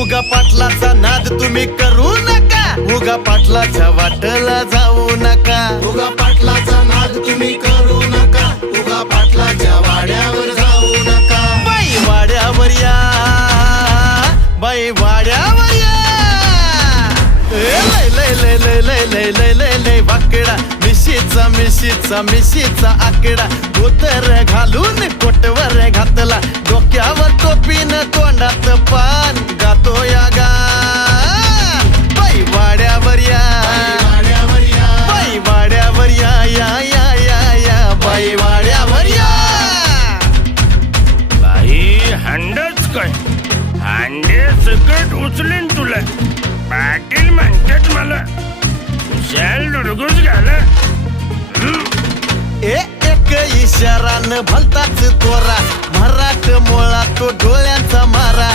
उगा पाटलाचा नाद तुम्ही करू नका, उगा पाटलाच्या वाटला जाऊ नका. उगा पाटलाचा नाद तुम्ही करू नका, उगा पाटलाच्या वाड्यावर जाऊ नका. बाई वाड्यावर या, बाई वाड्यावर या. लय लय लय लय लय लय लय लय लय वाकडा, मिशीचा मिशीचा आकडा. धोतर घालून कोटवर घातला, डोक्यावर टोपीन तोंडात पान. गातो या गा बाई वाड्यावर या, वाड्यावर या, बाई वाड्यावर या या या या या बाई वाड्यावर या. बाई हांडच काय, हांडे सकट उचलेन तुला. पाटील म्हणतात मला, कुशाल डुडगुस घाला. एक इशारान भलताच तोरा, मराठ मोळा तो डोळ्यांचा मारा.